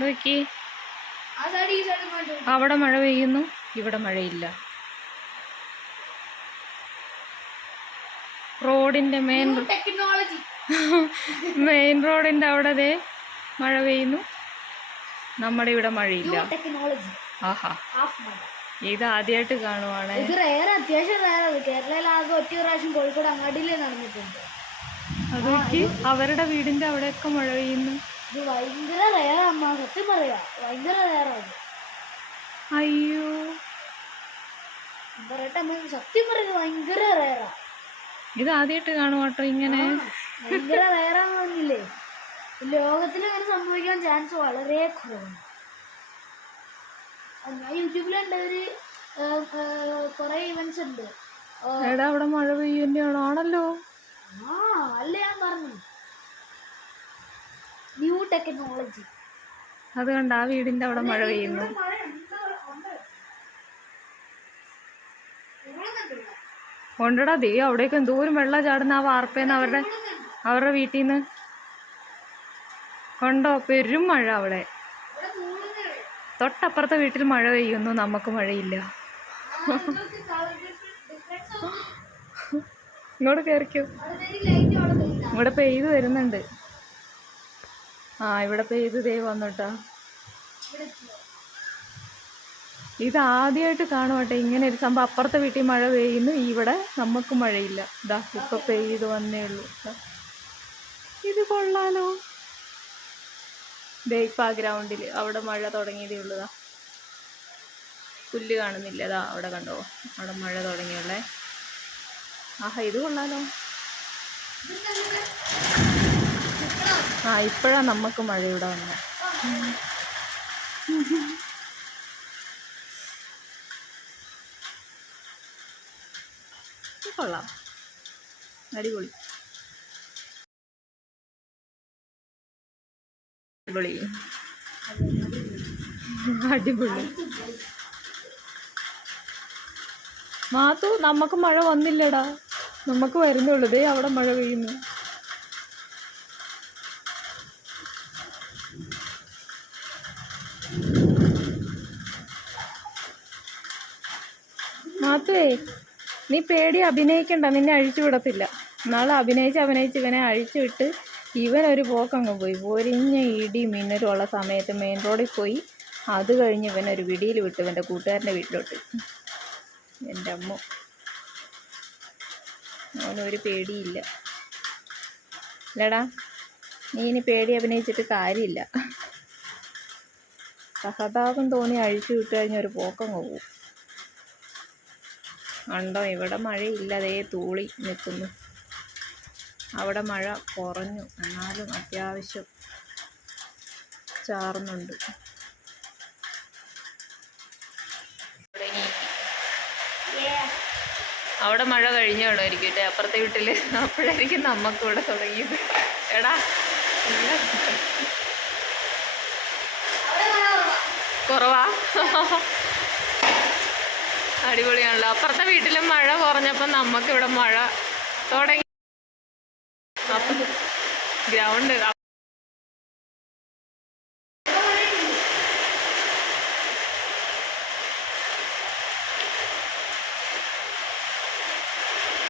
നോക്കി, അവിടെ മഴ പെയ്യുന്നു, ഇവിടെ മഴയില്ല. റോഡിന്റെ മെയിൻ റോഡിന്റെ അവിടെ ദേ മഴ പെയ്യുന്നു, നമ്മുടെ ഇവിടെ മഴയില്ല. ആഹാ, ഇത് ആദ്യമായിട്ട് കാണുവാണ്. അത് നോക്കി, അവരുടെ വീടിന്റെ അവിടെയൊക്കെ മഴ പെയ്യുന്നു. ഭയങ്കര റയറാമ്മ, സത്യം പറയാ, ഭയങ്കര റയറാണ്. അയ്യോ പറയട്ടെ അമ്മ, സത്യം പറയുന്നത് ഭയങ്കര റയറാ. ഇത് ആദ്യമായിട്ട് കാണുവാട്ടോ ഇങ്ങനെ. ഭയങ്കര റയറാന്ന് പറഞ്ഞില്ലേ, ലോകത്തിൽ അങ്ങനെ സംഭവിക്കാൻ ചാൻസ് വളരെ കുറവാണ്. ഞാൻ യൂട്യൂബിലുണ്ട്, ഒരു കുറെ ഇവന്റ്സ് ഉണ്ട്. എടാ അവിടെ മഴ പെയ്യുന്നതാണോ? ആണല്ലോ. അല്ല, ഞാൻ പറഞ്ഞു ന്യൂ ടെക്നോളജി. അത് കണ്ട, ആ വീടിന്റെ അവിടെ മഴ പെയ്യുന്നു. കൊണ്ടടാ, ദേ അവിടേക്ക് എന്തോരം വെള്ളം ചാടുന്ന ആ വാർപ്പേന്ന്, അവരുടെ വീട്ടിൽ നിന്ന്. കണ്ടോ, പെരും മഴ അവിടെ. തൊട്ടപ്പുറത്തെ വീട്ടിൽ മഴ പെയ്യുന്നു, നമുക്ക് മഴയില്ല. ഇങ്ങോട്ട് കയറിക്കോ, ഇവിടെ പെയ്ത് വരുന്നുണ്ട്. ഇവിടെ പെയ്ത് ദേ വന്നിട്ടാ. ഇത് ആദ്യമായിട്ട് കാണുവട്ടെ ഇങ്ങനെ ഒരു സംഭവം. അപ്പുറത്തെ വീട്ടിൽ മഴ പെയ്യുന്നു, ഇവിടെ നമുക്ക് മഴയില്ല. ഇതാ ഇപ്പൊ പെയ്ത് വന്നേ ഉള്ളൂ. ഇത് കൊള്ളാലോ. ദേ ഇപ്പം ആ ഗ്രൗണ്ടിൽ അവിടെ മഴ തുടങ്ങിയതേ ഉള്ളതാ. പുല്ല് കാണുന്നില്ല, അതാ അവിടെ കണ്ടോ, അവിടെ മഴ തുടങ്ങിയുള്ളേ. ആഹാ, ഇത് കൊള്ളാലോ. ഇപ്പോഴാ നമുക്ക് മഴ ഇവിടെ വന്നത്. കൊള്ളാം, അടിപൊളി അടിപൊളി അടിപൊളി. മാത്തു, നമുക്ക് മഴ വന്നില്ലടാ, നമുക്ക് വരുന്നുള്ളൂ. ദേ അവിടെ മഴ പെയ്യുന്നു. മാത്തുവേ, നീ പേടി അഭിനയിക്കണ്ട, നിന്നെ അഴിച്ചു വിടത്തില്ല. നാളെ അഭിനയിച്ച് ഇവനെ അഴിച്ചു വിട്ട് ഇവനൊരു പോക്കങ്ങ് പോയി. പൊരിഞ്ഞ ഇടി മിന്നലുള്ള സമയത്ത് മെയിൻ റോഡിൽ പോയി. അത് കഴിഞ്ഞ് ഇവനൊരു വിടിയിൽ വിട്ടു ഇവൻ്റെ കൂട്ടുകാരൻ്റെ വീട്ടിലോട്ട്. എൻ്റെ അമ്മ, അവനൊരു പേടിയില്ല. അല്ലടാ, നീ ഇനി പേടി അഭിനയിച്ചിട്ട് കാര്യമില്ല. സഹതാപം തോന്നി അഴിച്ചു വിട്ട് കഴിഞ്ഞ ഒരു പോക്കങ്ങ് പോവും. കണ്ടോ, ഇവിടെ മഴയില്ല, അതേ തൂളി നിൽക്കുന്നു. അവിടെ മഴ കുറഞ്ഞു, എന്നാലും അത്യാവശ്യം ചാറുന്നുണ്ട്. അവിടെ മഴ കഴിഞ്ഞു വേണമായിരിക്കും അപ്പുറത്തെ വീട്ടിൽ. അപ്പോഴായിരിക്കും നമുക്ക് ഇവിടെ തുടങ്ങിയത്. എടാ, കുറവാ? അടിപൊളിയാണല്ലോ. അപ്പുറത്തെ വീട്ടിലും മഴ കുറഞ്ഞപ്പോൾ നമുക്കിവിടെ മഴ തുടങ്ങി. അപ്പം ഗ്രൗണ്ട്